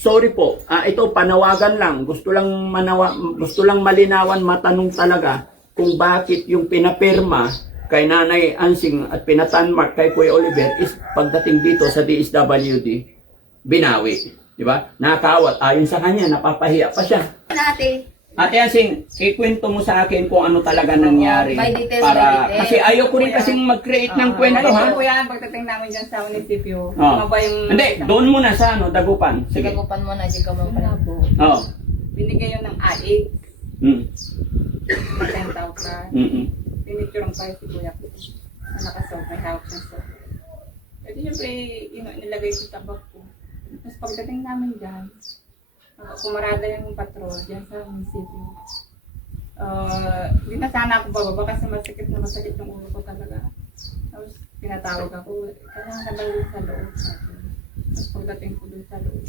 sorry po. Ito panawagan lang. Gusto lang malinawan, matanong talaga kung bakit yung pinapirma kay Nanay Ansing at pinatanmark kay Kuya Oliver is pagdating dito sa DSWD, binawi. Di ba? Nakakawat. Ayon sa kanya, napapahiya pa siya. Ate Ansing, ikwento mo sa akin kung ano talaga nangyari. By details, para, by details. Kasi ayaw ko rin kasing mag-create ng kwento, ha? Ano po yan, pagdating namin dyan sa munisipyo. Oh. Ano ba yung... Hindi, doon muna sa Dagupan. Sige. Gagupan mo na, di ka mo palabo. Oh. Binigay yun ng AIC. Mm. 10,000. Mm-mm. Pinicture pa si Kuya ko. Nakasob, may hawak ng sob. Pwede siyempre, nilagay sa tabak ko. Tapos pagdating namin dyan, kumarada yung patrol dyan sa munisipyo. Hindi na sana ako bababa kasi masakit yung ulo ko talaga. Tapos pinatawag ako, kailangan na ba yun sa loob? Tapos pagdating ko dun sa loob,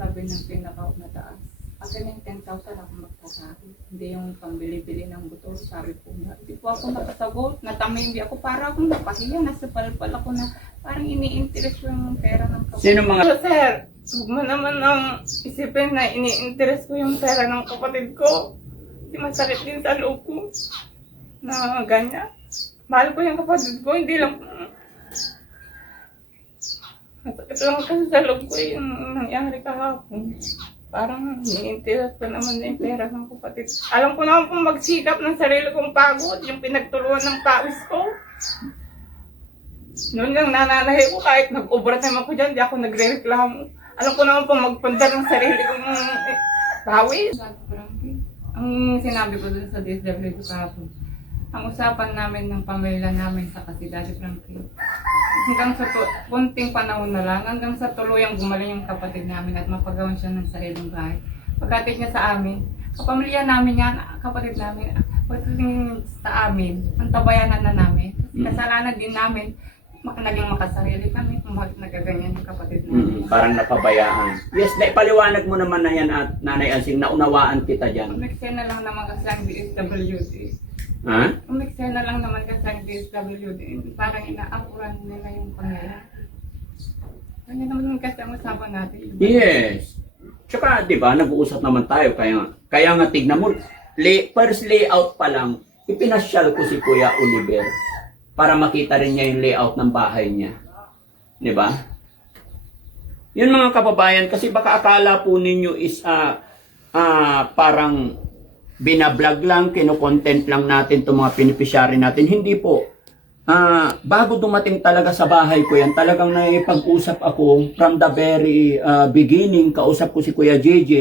sabi ng pinaka na taas, akin yung 10,000 ako magsasabi. Hindi yung pambili-bili ng buto. Sabi ko na, hindi po ako nakasagot. Natamimbi ako, para akong napahiya. Nasa palpal ako na parang ini-interest yung pera ng kapatid. Sino mga... So, sir, huwag mo naman ang isipin na ini-interest ko yung pera ng kapatid ko. Kasi masakit din sa loob ko na ganyan. Mahal ko yung kapatid ko, hindi lang... Masakit lang kasi sa loob ko yung nangyari kahapon. Parang ini-interest ko naman na yung pera ng kapatid. Alam ko naman pong magsikap ng sarili kong pagod, yung pinagtuluan ng pawis ko. Noon lang nananahi ko kahit nag-overtime ako dyan, di ako nagre-reklamo. Alam ko naman pong magpundar ng sarili kong pawis. Ang sinabi ko dun sa DSWD kahapon, ang usapan namin ng pamilya namin sa kasi Daddy Frankie, hanggang sa kunting panahon na lang, hanggang sa tuluyang gumaling yung kapatid namin at mapagawan siya ng sariling bahay. Pagkatid niya sa amin, kapamilya namin yan, kapatid namin, pagdating sa amin, ang tabayanan na namin. Kasalanan din namin, naging makasarili kami kung bakit nagaganyan yung kapatid namin. Parang napabayaan. Yes, paliwanag mo naman na yan at Nanay Ansing, naunawaan kita dyan. Umikse na lang naman kasi ang DSWD. Ha? Umikse na lang naman kasi ang DSWD. Parang inaapuran nila yung pangyayari. Ganyan naman kasi ang usapan natin. Yes. Tsaka, di ba, nag-uusap naman tayo. Kaya nga tignan mo, first layout pa lang, ipinasyal ko si Kuya Oliver para makita rin niya yung layout ng bahay niya. Di ba? Yun mga kababayan, kasi baka akala po ninyo is parang binablog lang, kino-content lang natin itong mga beneficiary natin. Hindi po. Bago dumating talaga sa bahay ko yan, talagang naipag-usap ako from the very beginning. Kausap ko si Kuya JJ,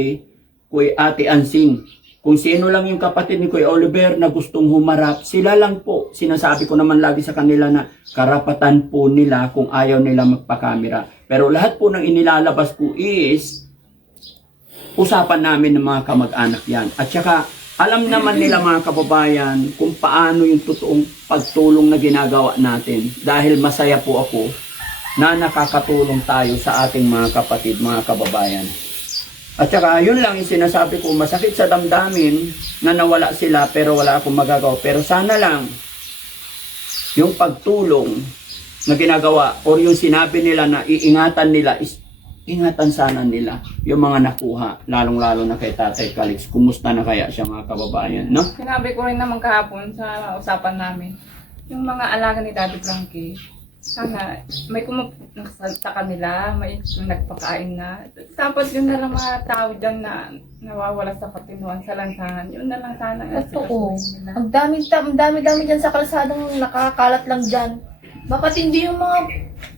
Kuya Ate Ansing. Kung sino lang yung kapatid ni Kuya Oliver na gustong humarap, sila lang po. Sinasabi ko naman lagi sa kanila na karapatan po nila kung ayaw nila magpakamera. Pero lahat po ng inilalabas ko is usapan namin ng mga kamag-anak yan. At saka alam naman nila mga kababayan kung paano yung totoong pagtulong na ginagawa natin. Dahil masaya po ako na nakakatulong tayo sa ating mga kapatid, mga kababayan. At saka yun lang yung sinasabi ko, masakit sa damdamin na nawala sila pero wala akong magagawa. Pero sana lang yung pagtulong na ginagawa or yung sinabi nila na iingatan nila is ingatan sana nila yung mga nakuha, lalong-lalo na kay Tatay Calix. Kumusta na kaya siya mga kababayan, no? Sinabi ko rin naman kahapon sa usapan namin, yung mga alaga ni Daddy Frankie, sana may kumupunta sa kanila, may nagpakain na. Tapos yun na lang mga tao dyan na nawawala sa katinuan sa lansangan. Yun na lang sana. Totoo. Ang dami dyan sa kalsadang nakakalat lang dyan. Bakit hindi yung mga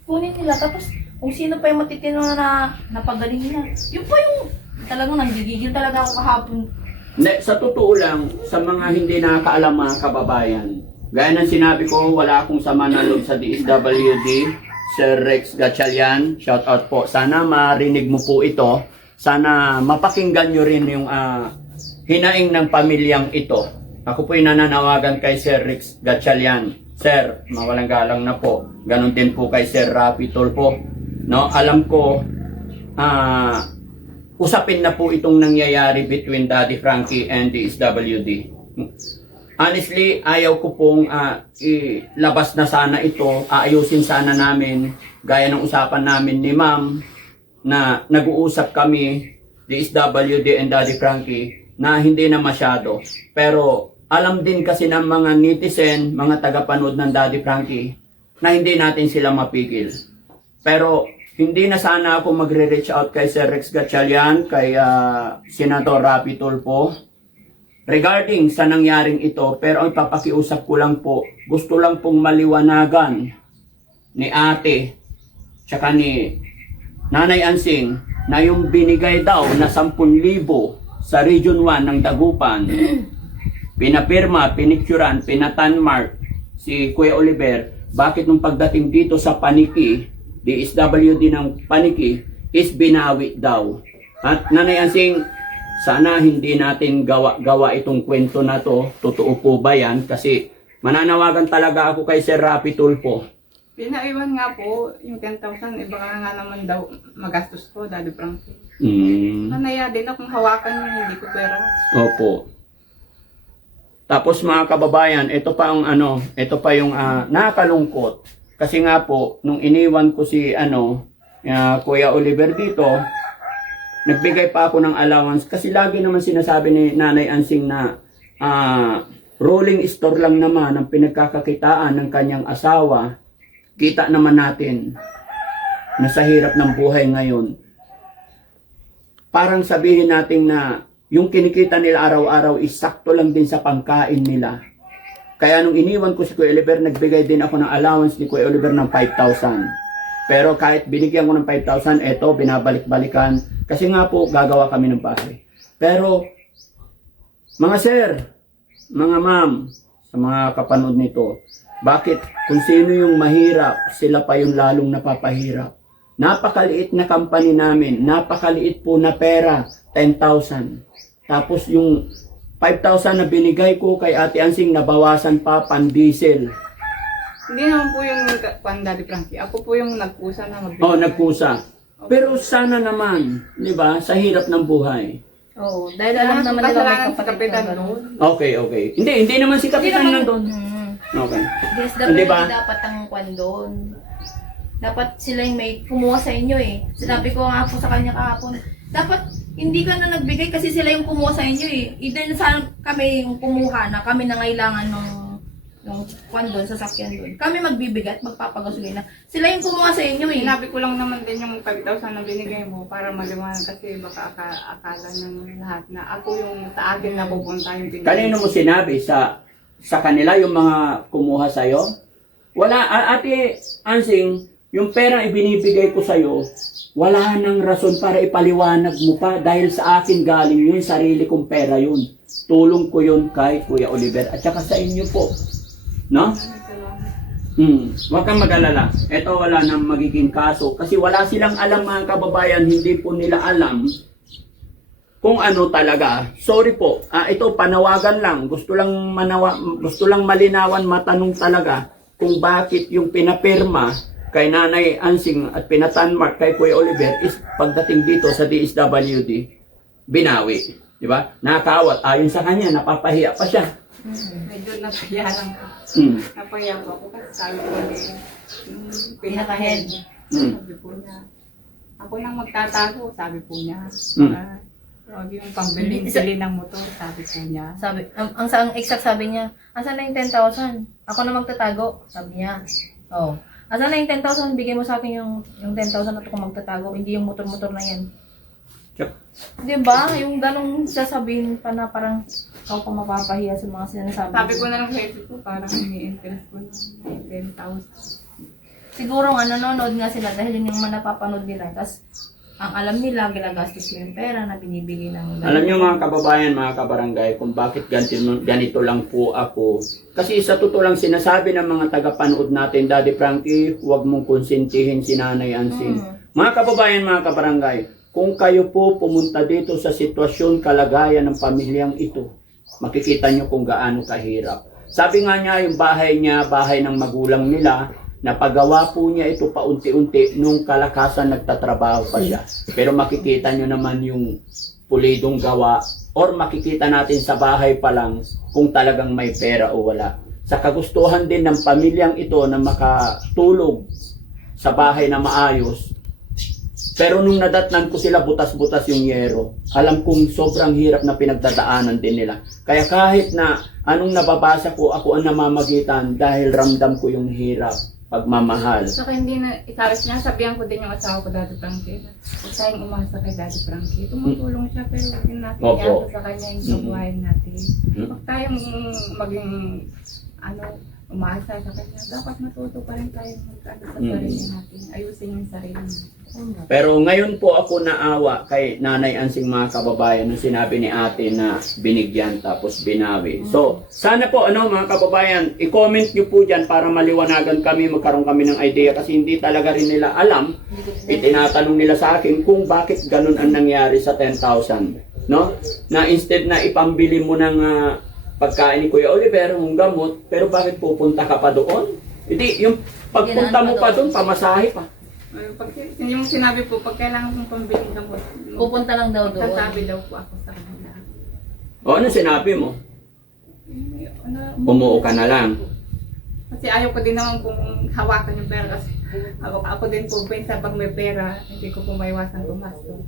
kunin nila? Tapos kung sino pa yung matitino na napagaling na. Yun pa yung talagang nanggigigil talaga ako kahapon. Sa totoo lang, sa mga hindi nakakaalam mga kababayan, gaya ng sinabi ko, wala akong sama na loob sa DSWD, Sir Rex Gatchalian, shout out po. Sana marinig mo po ito. Sana mapakinggan nyo rin yung hinaing ng pamilyang ito. Ako po yung nananawagan kay Sir Rex Gatchalian. Sir, mawalang galang na po. Ganon din po kay Sir Rapi Tulfo. No, alam ko, usapin na po itong nangyayari between Daddy Frankie and DSWD. Honestly, ayaw ko pong ilabas na sana ito, aayusin sana namin, gaya ng usapan namin ni Ma'am, na nag-uusap kami, DSWD and Daddy Frankie, na hindi na masyado. Pero alam din kasi ng mga netizen, mga tagapanood ng Daddy Frankie, na hindi natin sila mapigil. Pero hindi na sana ako magre-reach out kay Sir Rex Gatchalian, kay Senator Rapi Tulfo, regarding sa nangyaring ito. Pero ang papakiusap ko lang po, gusto lang pong maliwanagan ni ate, tsaka ni Nanay Ansing, na yung binigay daw na 10,000 sa Region 1 ng Dagupan, pinapirma, pinicturan, pinatanmark si Kuya Oliver, bakit nung pagdating dito sa Paniki, DSWD ng Paniki, is binawi daw. At Nanay Ansing, sana hindi natin gawa itong kwento na to. Totoo po ba yan? Kasi mananawagan talaga ako kay Sir Rapi Tulfo. Pinaiwan nga po yung 10,000, baka nga naman daw magastos ko, Daddy Frankie. Nanaya din akong hawakan yung hindi ko pera. Opo. Tapos mga kababayan, ito pa yung nakakalungkot. Kasi nga po, nung iniwan ko si Kuya Oliver dito, nagbigay pa ako ng allowance. Kasi lagi naman sinasabi ni Nanay Ansing na rolling store lang naman ang pinagkakakitaan ng kanyang asawa. Kita naman natin na sa hirap ng buhay ngayon. Parang sabihin natin na yung kinikita nila araw-araw is sakto lang din sa pangkain nila. Kaya nung iniwan ko si Kuya Oliver, nagbigay din ako ng allowance ni Kuya Oliver ng 5,000. Pero kahit binigyan ko ng 5,000, eto, binabalik-balikan. Kasi nga po, gagawa kami ng bahay. Pero, mga sir, mga ma'am, sa mga kapanood nito, bakit kung sino yung mahirap, sila pa yung lalong napapahirap? Napakaliit na company namin, napakaliit po na pera, 10,000. Tapos yung 5,000 na binigay ko kay Ate Ansing, nabawasan pa pan-diesel. Hindi naman po yung Daddy Frankie. Ako po yung nagkusa na magbigay. Oh, nagkusa. Pero sana naman, di ba, sa hirap ng buhay. Oo, dahil alam naman nila may Kasalanan sa kapatid kapitan na doon. Okay. Hindi naman si Kapitan nandun. Okay. DSWD Di ba? dapat ang kwan doon. Dapat sila yung may kumuha sa inyo eh. Sinabi ko nga po sa kanya kahapon, dapat hindi ka na nagbigay kasi sila yung kumuha sa inyo eh. Either na saan kami yung kumuha na kami nangailangan ng kwan doon, sasakyan doon. Kami magbibigay at magpapagasolina. Sila yung kumuha sa inyo eh. Sinabi ko lang naman din yung 5,000 na binigay mo para maliwanag kasi baka akala ng lahat na ako yung sa akin na pupunta yung binigay. Kanino mo sinabi? Sa kanila yung mga kumuha sa'yo? Wala, Ate Ansing, yung pera ibinibigay ko sa'yo, wala nang rason para ipaliwanag mo pa dahil sa akin galing yun, sarili kong pera yun. Tulong ko yun kay Kuya Oliver at saka sa inyo po. No? Huwag kang mag-alala. Ito wala nang magiging kaso kasi wala silang alam mga kababayan, hindi po nila alam kung ano talaga. Sorry po. Ito panawagan lang. Gusto lang malinawan, matanong talaga kung bakit yung pinapirma kay Nanay Ansing at pinatanmark kay Kuya Oliver is pagdating dito sa DSWD, binawi. Di ba? Nakakawat. Ayon sa kanya, napapahiya pa siya. Medyo napahiya lang po. Napahiya po ako kasi sabi ko Pinaka-head. Sabi po niya, ako nang magtatago, sabi po niya. Huwag yung pambili ng motor, sabi po niya. Sabi, ang exact sabi niya, asan na yung 10,000? Ako na magtatago, sabi niya. Oh. Asan na yung 10,000? Bigay mo sa akin yung 10,000 at ako magtatago, hindi yung motor-motor na yan. Yep. Diba? Yung ganong sasabihin pa na parang ikaw pa mapapahiya sa mga sinasabi. Sabi ko na lang sa isip ko, parang ini-interest ko na 10,000. Siguro nga nanonood nga sila dahil yun yung mga napapanood nila. Tapos ang alam nila, ginagastos ko yung pera na binibigay ng... Alam niyo mga kababayan, mga kabarangay, kung bakit ganito lang po ako. Kasi sa totoo lang sinasabi ng mga tagapanood natin, Daddy Frankie, huwag mong konsentihin si Nanay Ansing. Mga kababayan, mga kabarangay, kung kayo po pumunta dito sa sitwasyon, kalagayan ng pamilyang ito, makikita nyo kung gaano kahirap. Sabi nga niya, yung bahay niya, bahay ng magulang nila, napagawa po niya ito paunti-unti nung kalakasan nagtatrabaho pa siya. Pero makikita nyo naman yung pulidong gawa or makikita natin sa bahay pa lang kung talagang may pera o wala. Sa kagustuhan din ng pamilyang ito na makatulog sa bahay na maayos, Pero nung nadatnan ko sila, butas-butas yung yero. Alam kong sobrang hirap na pinagdadaanan din nila. Kaya kahit na anong nababasa ko, ako ang namamagitan dahil ramdam ko yung hirap, pagmamahal. Saka hindi na, itawas niya, sabihan ko din yung asawa ko, Daddy Frankie. Huwag tayong umasa kay Daddy Frankie. Tumutulong siya, pero huwag din natin Opo. iasa sa kanya yung kabuhayan natin. Huwag tayong maging, umasa sa kanya. Dapat matuto pa rin tayo sa sarili natin. Ayusin yung sarili natin. Pero ngayon po ako naawa kay Nanay Ansing, mga kababayan, nung sinabi ni ate na binigyan tapos binawi. So, sana po mga kababayan, i-comment nyo po dyan para maliwanagan kami, magkaroon kami ng idea kasi hindi talaga rin nila alam. Itinatanong nila sa akin kung bakit ganun ang nangyari sa 10,000. No? Na instead na ipambili mo ng pagkain ni Kuya Oliver, ng gamot, pero bakit pupunta ka pa doon? Hindi, yung pagpunta mo pa doon, pamasahe pa. Yung sinabi po, pag kailangan kong pambiling gamot, Pupunta lang daw doon. sasabi daw po ako sa kanila. O ano sinabi mo? Umuo Umuo ka na lang. Kasi ayaw ko din naman kung hawakan yung pera kasi ako din po, sa pag may pera, hindi ko po maiwasan gumastos.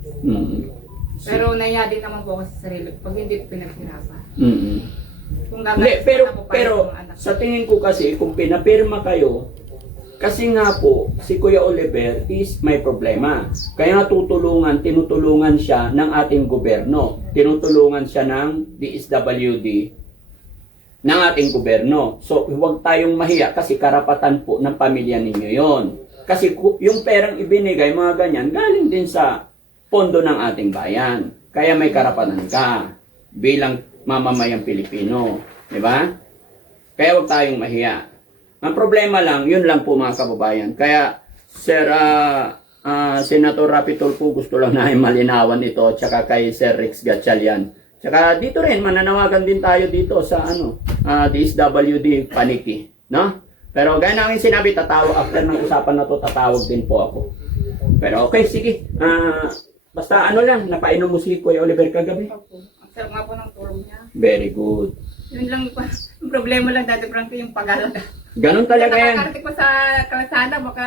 Pero naiya din naman po ako sa sarili pag hindi ko pinaghirapan. Kung Hindi, gagastos pero, ako para pero sa mga anak. sa tingin ko kasi, kung pinapirma kayo, kasi nga po, si Kuya Oliver is may problema. Kaya nga tinutulungan siya ng ating gobyerno. Tinutulungan siya ng DSWD ng ating gobyerno. So, huwag tayong mahiya kasi karapatan po ng pamilya ninyo yon. Kasi yung perang ibinigay, mga ganyan, galing din sa pondo ng ating bayan. Kaya may karapatan ka bilang mamamayang Pilipino. Di ba? Kaya huwag tayong mahiya. Ang problema lang, yun lang po mga kababayan. Kaya, Sir Senator Rapi Tulfo, gusto lang namin malinawan ito, tsaka kay Sir Rex Gatchalian. Tsaka dito rin, mananawagan din tayo dito sa DSWD Paniki. No? Pero gaya namin sinabi, tatawag, after ng usapan na to, tatawag din po ako. Pero okay, sige. Basta lang, napainom mo si Kuya Oliver kagabi. Opo. Ang sarap nga po ng tulong niya. Very good. Yun lang po. Yung problema lang, Daddy Frankie, yung pag-alaga. Ganun talaga yan. Nakakarating ko sa kalsada, baka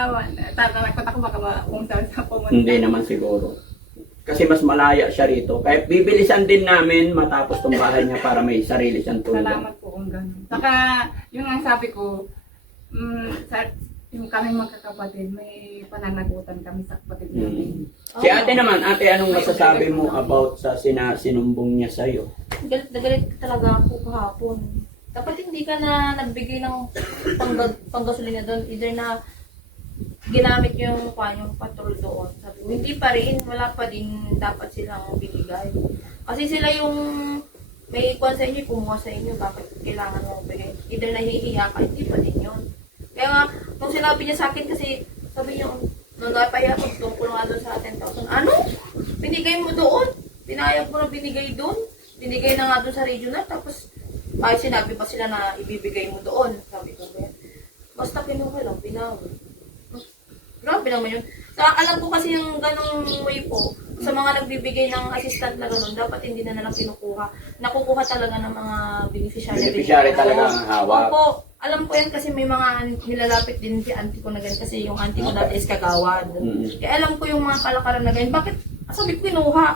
tatakot ako baka kung saan sa pumunta. Hindi naman siguro. Kasi mas malaya siya rito. Kaya bibilisan din namin matapos tong bahay niya para may sarili siyang tulong. Salamat po kung gano'n. Saka, yung ang sabi ko, yung kaming magkakapatid, may pananagutan kami sa kapatid namin. Si ate naman, ate, anong masasabi mo about sa sinumbong niya sa'yo? Galit na galit talaga ako kahapon. Dapat hindi ka na nagbigay ng panggasolina doon. Either na ginamit yung patrol doon. Sabi ko, hindi pa rin, wala pa din dapat silang bibigay. Kasi sila yung may kwan sa inyo, kumuha sa inyo, bakit kailangan mo bigay? Either nahihiya ka, hindi pa din yun. Kaya nga, nung sinabi niya sa akin kasi, sabi niya, nung napaya ko, tungkol nga doon sa 10,000. Ano? Binigay mo doon? Pinayag mo na binigay doon? Binigay na nga doon sa regional, tapos ay sinabi pa sila na ibibigay mo doon. Sabi ko, basta kinuha lang, binawi. Grabe naman yun. Alam ko kasi yung ganong way po, sa mga nagbibigay ng assistant na gano'n, dapat hindi na nalang kinukuha. Nakukuha talaga ng mga beneficiary. Beneficiary talaga ang hawak. Opo, alam ko yan kasi may mga nilalapit din si auntie ko na ganyan kasi yung auntie ko dati is kagawad. Kaya alam ko yung mga kalakaran na ganyan. Bakit? Sabi ko kinuha.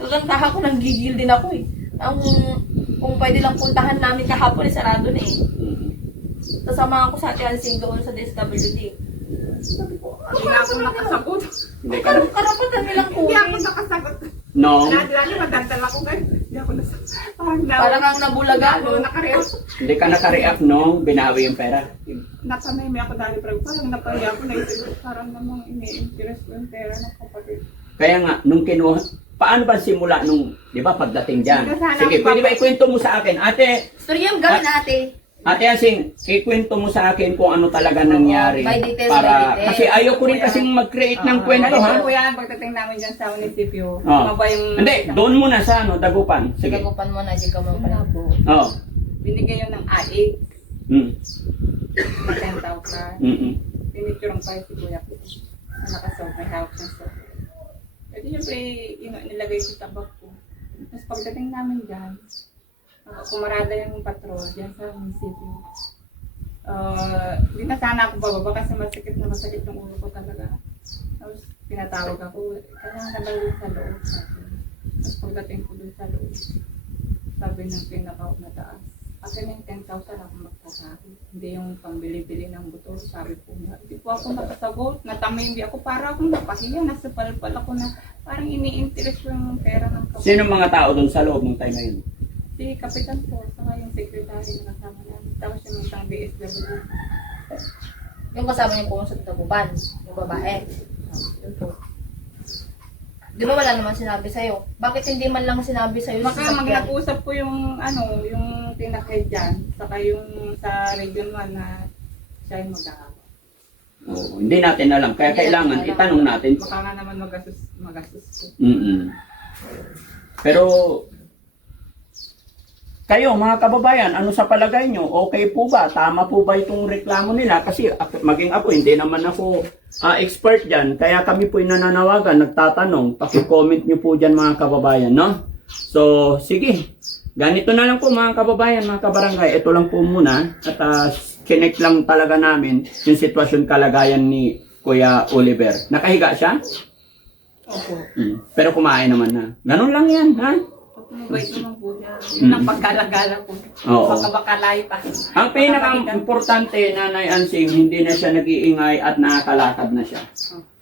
Talagang kahapon nanggigil din ako eh. Kung pwede lang puntahan namin kahapon, sarado na eh. Kasama ako sa Ate Alcing doon sa DSWD. Sabi ko, Hindi na ako nakasagot. Hindi ka na. karapatan nilang Hindi kunin. ako nakasagot. No. Lalo madantala ko guys. Hindi ako nasagot. Parang ang nabulaga, Ako no? nakareact. Hindi ka naka-react nung binawi yung pera. Nasanay may ako dali pero parang napaya ako naisip ko parang namang ini-interest ko yung pera ng kapatid. Kaya nga, nung kinuha, paano ba simula nung, di ba, pagdating dyan? Sige, pwede ba ikwento mo sa akin? Ate, Storya yung gawin ate. Ate Asing, ikwento mo sa akin kung ano talaga nangyari. By details, Para, by details. kasi ayaw ko rin kasing mag-create ng kwento, ha? Ano po yan, pagdating namin dyan sa munisipyo. Oh. Maba yung... Hindi, doon muna sa Dagupan. Sige. Gagupan mo na, di ka mo palabo. Oh. Binigay yun ng adik. Mm. Matentaw ka. Pinicture ang payo si Kuya ko. Nakasawag, may hawak ng soap. Pwede siyempre, nilagay ko sa tabak ko. Tapos pagdating namin dyan, kumarada yung patrol dyan sa munisipyo. Hindi na sana ako bababa kasi masakit na masakit yung ulo ko talaga. Tapos pinatawag ako, kailangan ka daw dun sa loob. Tapos pagdating ko dun sa loob, sabi ng pinaka-mataas, akin yung 10,000 ako magsasabi. Hindi yung pambili-bili ng buto. Sabi po na, hindi po ako nakasagot. Natamindi ako, para akong napahiya. Nasa palpal ako na parang ini-interest yung pera ng kapatid. Sino mga tao doon sa loob ng time na yun? Si Kapitan po, saka yung secretary na kasama namin. Tapos yung isang DSW. Yung kasama niyo po sa taguban, yung babae. Yun po. Di ba wala naman sinabi sa'yo? Bakit hindi man lang sinabi sa'yo? Baka nag-usap po yung yung tinakay dyan, saka yung sa Region 1 na siya yung mag-aaway. Oo, hindi natin alam. Kaya kailangan itanong natin. Baka nga naman magastos po. Pero kayo mga kababayan, ano sa palagay nyo? Okay po ba? Tama po ba itong reklamo nila? Kasi maging ako, hindi naman ako expert dyan. Kaya kami po nananawagan, nagtatanong. Paki-comment nyo po dyan mga kababayan, no? So, sige. Ganito na lang po mga kababayan, mga kabarangay. Ito lang po muna. At connect lang talaga namin yung sitwasyon kalagayan ni Kuya Oliver. Nakahiga siya? Opo. Pero kumain naman na. Ganun lang yan, ha? Mabait naman po siya. Yun ang pagkalagala po. Oo. Baka-bakalay pa. Ang pinaka-importante, Nanay Ansing, hindi na siya nag-iingay at nakakalakad na siya.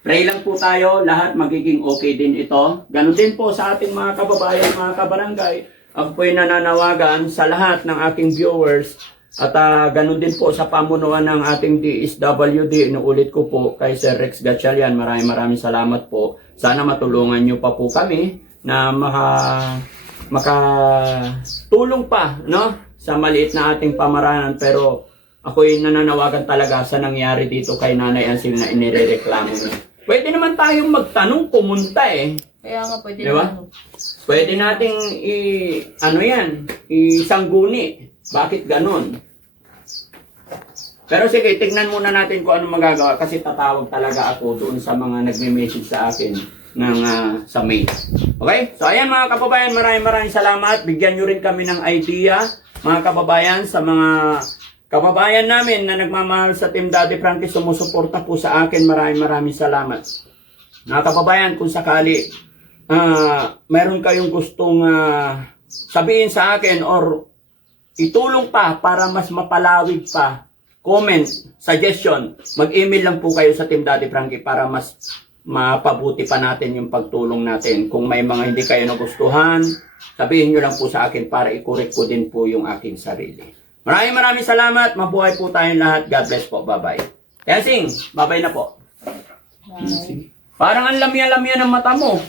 Pray lang po tayo, lahat magiging okay din ito. Ganon din po sa ating mga kababayan, mga kabarangay. Ako po'y nananawagan sa lahat ng aking viewers at ganon din po sa pamunuan ng ating DSWD. Inuulit ko po kay Sir Rex Gatchalian. Maraming salamat po. Sana matulungan niyo pa po kami na makatulong pa, no, sa maliit na ating pamaranan. Pero ako'y nananawagan talaga sa nangyari dito kay Nanay Ansing na inirereklamo niya. Pwede naman tayong magtanong, pumunta eh. Kaya nga pwede Diba? naman. Pwede nating isangguni. Bakit ganon? Pero sige, tignan muna natin kung ano magagawa kasi tatawag talaga ako doon sa mga nagme-message sa akin ng sa mail. Okay? So ayan mga kababayan, maraming salamat. Bigyan nyo rin kami ng idea, mga kababayan, sa mga kababayan namin na nagmamahal sa Team Daddy Frankie, sumusuporta po sa akin. Maraming salamat. Mga kababayan, kung sakali meron kayong gustong sabihin sa akin or itulong pa para mas mapalawig pa, comment, suggestion, mag-email lang po kayo sa Team Daddy Frankie para mas mapabuti pa natin yung pagtulong natin. Kung may mga hindi kayo nagustuhan, sabihin nyo lang po sa akin para i-correct ko din po yung aking sarili. Maraming salamat. Mabuhay po tayong lahat. God bless po. Bye-bye. Ansing, bye-bye na po. Bye. Parang ang lamya-lamya ng mata mo.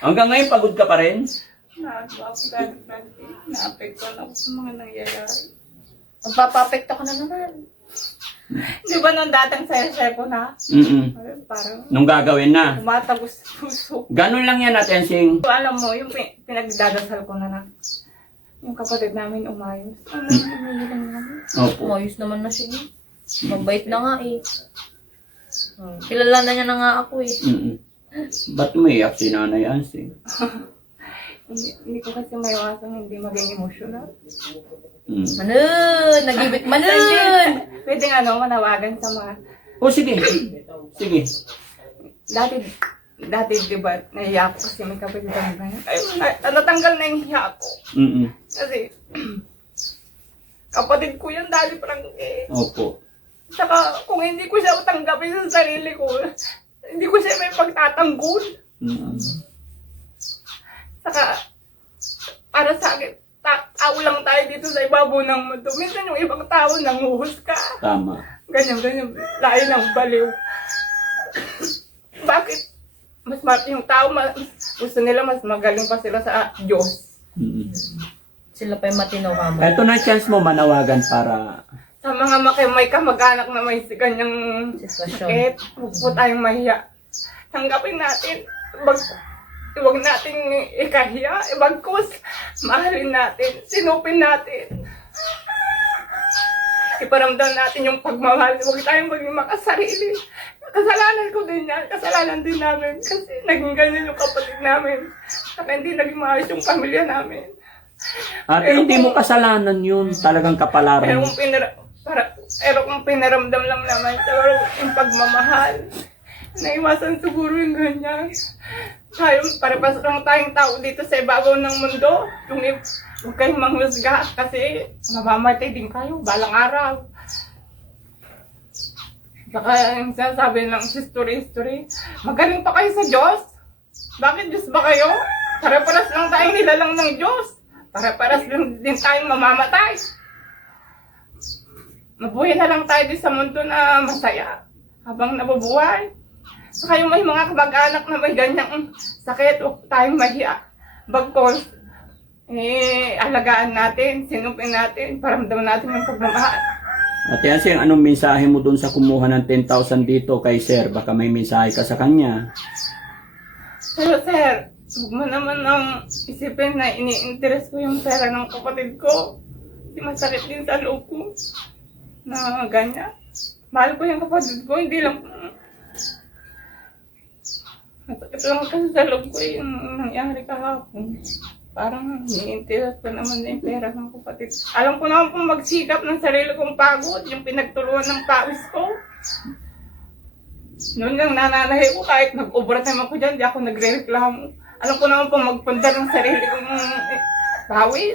Hanggang ngayon, pagod ka pa rin? Na-apektuhan ako sa mga nangyayari. Magpapapekto ka na naman. Di ba nung datang sayo-sayo ko na? Parang Nung gagawin na. tumatagos sa puso. Ganun lang yan at Ansing. So, alam mo, yung pinagdadasal ko na yung kapatid namin umayos. Opo. Ayos naman na siya. Mabait na nga eh. Kilala na niya na nga ako eh. Ba't umiyak si Nanay Ansing? Hindi ko kasi maiwasan hindi maging emotional. Manun! Nagibit manun! Pwede nga manawagan sa mga... O sige. Sige. Dati di ba, nahiya ako kasi may kapatid kami na yun. Ay, natanggal na yung hiya ko. Kasi, kapatid ko yung Daddy Frankie. Opo. Saka, kung hindi ko siya tanggapin sa sarili ko, hindi ko siya may pagtatanggol. Saka, para sa akin, tao lang tayo dito sa ibabaw ng mundo. Minsan yung ibang tao nanguhusga. Tama. Ganyan. Layo ng baliw. Bakit? Yung tao, gusto nila mas magaling pa sila sa Diyos. Sila pa yung matinaw ka mo. Ito na chance mo manawagan para... Sa mga may kamag-anak na may ganyang Sitwasyon. sakit, huwag po tayong mahiya. Tanggapin natin. Huwag natin ikahiya. Ibagkus, mahalin natin. Sinupin natin. Iparamdam natin yung pagmamahal. Huwag tayong maging makasarili. Kasalanan ko din yan. Kasalanan din namin. Kasi naging ganyan yung kapatid namin. Saka hindi naging maayos yung pamilya namin. At hindi mo kasalanan yun. Talagang kapalaran. Pero kung pinaramdam lang naman, pero yung pagmamahal, Naiwasan siguro yung ganyan. Tayo, pare-pas lang tayong tao dito sa ibabaw ng mundo. Huwag kayong manghusga kasi mamamatay din kayo balang araw. Saka yung sinasabi ng history, magaling pa kayo sa Diyos. Bakit Diyos ba kayo? Pare-paras lang tayong nilalang ng Diyos. Pare-paras lang din tayong mamamatay. Mabuhay na lang tayo din sa mundo na masaya habang nabubuhay. Saka yung may mga kamag-anak na may ganyang sakit, huwag tayong mahiya. Bagkos, alagaan natin, sinupin natin, paramdam natin yung pagmamahal. Ate Asing, anong mensahe mo dun sa kumuha ng 10,000 dito kay sir? Baka may mensahe ka sa kanya. Pero sir, huwag mo naman ang isipin na ini-interest ko yung pera ng kapatid ko. Kasi masakit din sa loob ko na ganyan. Mahal ko yung kapatid ko, hindi lang... Masakit lang kasi sa loob ko yung nangyari kahapon. Parang ini-interest ko naman na yung pera ng kapatid. Alam ko naman kung magsikap ng sarili kong pagod, yung pinagtuluan ng pawis ko. Noon lang nananahi ko kahit nag-overtime ako dyan, di ako nagre-reklamo. Alam ko naman kung magpundar ng sarili kong pawis.